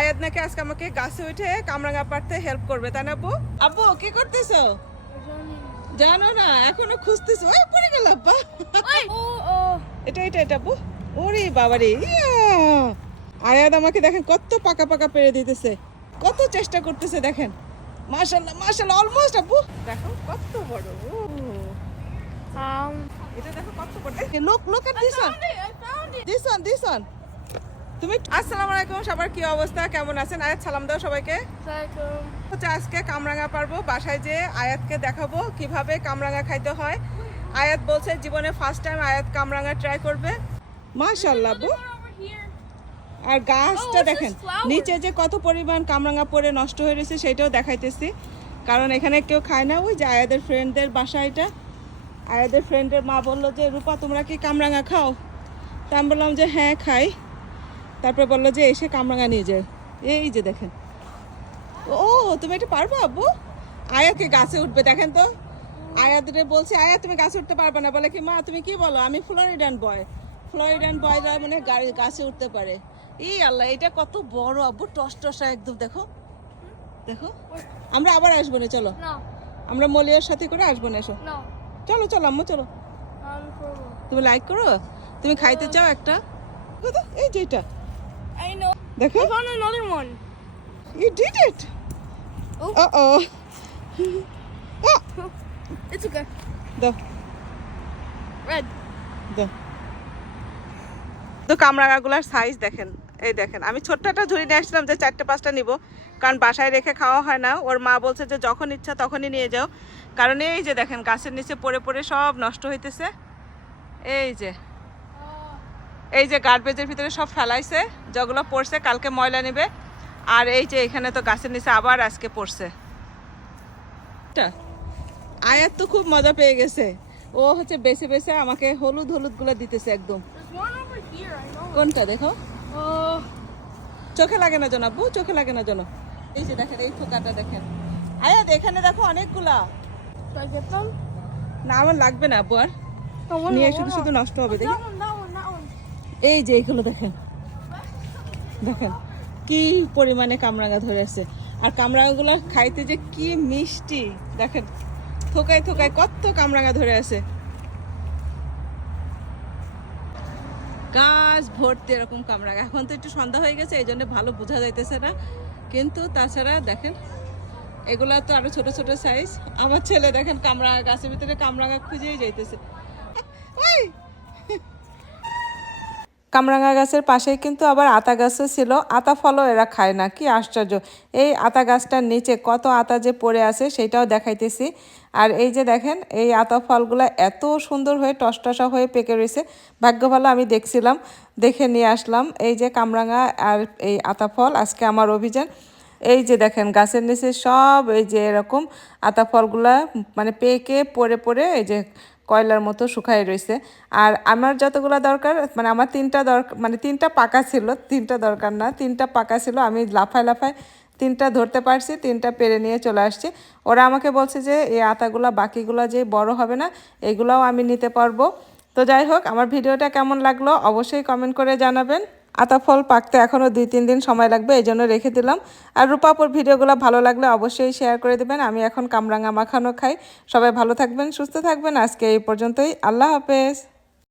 আয়াত নাকি আজকে আমাকে গাছে উঠে কামরাঙা পাড়তে হেল্প করবে, তাই না আব্বু? আব্বু কি করতেছো? জানো না, এখনো খুঁজতেছো। ওই পড়ে গেল আব্বা। এটা এটা এটা আব্বু। ওরে বাবারে, আয়াত আমাকে দেখেন কত পাকা পাকা পেরে দিতেছে, কত চেষ্টা করতেছে দেখেন। মাশাআল্লাহ মাশাআল্লাহ, অলমোস্ট আব্বু। দেখো কত বড়। এটা দেখো কত বড়। Look at this one. This one. তুমি আসসালামু আলাইকুম, সবার কি অবস্থা, কেমন আছেন? আয়াত সালাম দাও সবাইকে। হচ্ছে আজকে কামরাঙা পারবো, বাসায় যে আয়াতকে দেখাবো কিভাবে কামরাঙা খাইতে হয়। আয়াত বলছে জীবনে ফার্স্ট টাইম আয়াত কামরাঙা ট্রাই করবে। মাশাআল্লাহ আব্বু। আর গাছটা দেখেন নিচে যে কত পরিমাণ কামরাঙা পড়ে নষ্ট হয়ে রয়েছে সেটাও দেখাইতেছি, কারণ এখানে কেউ খায় না। ওই যে আয়াদের ফ্রেন্ডদের বাসা এটা। আয়াদের ফ্রেন্ডের মা বললো যে রূপা তোমরা কি কামরাঙা খাও? তা আমি বললাম যে হ্যাঁ খাই। তারপরে বললো যে এসে কামরাঙা নিয়ে যায়। এই যে দেখেন। ও তুমি এটা পারবো আব্বু? আয়াকে গাছে উঠবে দেখেন তো। আয়াদরে বলছে আয়া তুমি গাছে উঠতে পারবে না, বলে কি মা তুমি কি বলো, আমি ফ্লোরিডান বয়রা মানে গাছে উঠতে পারে। এই আল্লাহ, এটা কত বড় আব্বু, টসটসা একদম। দেখো দেখো, আমরা আবার আসবো না, চলো আমরা মলিয়ার সাথে করে আসবো না, এসো চলো চলো আম্মু চলো। তুমি লাইক করো, তুমি খাইতে চাও একটা? এই যে এটা দেখো। I found another one. You did it. Oh. Uh-oh. It's okay. দাও Red. দাও। তো কামরাঙাগুলার সাইজ দেখেন, এই দেখেন। আমি ছোট্টটা ধরে নিয়ে আসলাম যে 4-5টা নিব, কারণ বাসায় রেখে খাওয়া হয় না। ওর মা বলছে যে যখন ইচ্ছা তখনই নিয়ে যাও, কারণ এই যে দেখেন গাছের নিচে পড়ে পড়ে সব নষ্ট হইতেছে। এই যে গার্বেজের ভিতরে সব ফেলাইছে, যেগুলো পড়ছে কালকে ময়লা নেবে। আর এই যে এখানে তো গাছের নিচে আবার আজকে পড়ছে। আয়াত তো খুব মজা পেয়ে গেছে, ও হচ্ছে বেছে বেছে আমাকে হলুদ গুলো দিতেছে একদম। There's one over here, I know. কোনটা দেখো, Oh. চোখে লাগে না জন আব্বু, চোখে লাগে না জন। এই যে দেখেন এই থোকাটা দেখেন। আয়াত এখানে দেখো অনেকগুলা। Do I get them? না আমার লাগবে না আব্বু, আর নিয়ে শুধু শুধু নষ্ট হবে। দেখি That one. এই যে এইগুলো দেখেন, দেখেন কি পরিমাণে কামরাঙা ধরে আছে। আর কামরাঙাগুলো খাইতে যে কি মিষ্টি দেখেন, থোকায় থোকায় কত কামরাঙা ধরে আছে। গাছ ভর্তি এরকম কামরাঙা। এখন তো একটু সন্ধ্যা হয়ে গেছে, এই জন্য ভালো বোঝা যাইতেছে না, কিন্তু তাছাড়া দেখেন এগুলা তো আরো ছোট ছোট সাইজ। আমার ছেলে দেখেন কামরাঙা গাছের ভিতরে কামরাঙা খুঁজেই যাইতেছে। কামরাঙা গাছের পাশেই কিন্তু আবার আতা গাছও ছিল। আতা ফলও এরা খায় না, কি আশ্চর্য। এই আতা গাছটার নিচে কত আতা যে পড়ে আছে সেটাও দেখাইতেছি। আর এই যে দেখেন এই আতা ফলগুলো এত সুন্দর হয়ে টসটসা হয়ে পেকে রয়েছে। ভাগ্য ভালো আমি দেখছিলাম, দেখে নিয়ে আসলাম। এই যে কামরাঙা আর এই আতা ফল আজকে আমার অভিযান। এই যে দেখেন গাছের নিচে সব এই যে এরকম আতা ফলগুলা মানে পেকে পড়ে পড়ে এই যে কয়লার মতো শুকায় রয়েছে। আর আমার যতগুলো দরকার, মানে আমার 3টা দরকার, মানে 3টা পাকা ছিল, 3টা দরকার না, 3টা পাকা ছিল। আমি লাফায় 3টা ধরতে পারছি, 3টা পেরে নিয়ে চলে আসছি। ওরা আমাকে বলছে যে এই আতাগুলা বাকিগুলো যে বড় হবে না, এগুলাও আমি নিতে পারবো। তো যাই হোক, আমার ভিডিওটা কেমন লাগলো অবশ্যই কমেন্ট করে জানাবেন। আতা ফল পাকতে এখনও 2-3 দিন সময় লাগবে, এই জন্য রেখে দিলাম। আর রূপাপুর ভিডিওগুলো ভালো লাগলে অবশ্যই শেয়ার করে দেবেন। আমি এখন কামরাঙা মাখানো খাই। সবাই ভালো থাকবেন, সুস্থ থাকবেন। আজকে এই পর্যন্তই, আল্লাহ হাফেজ।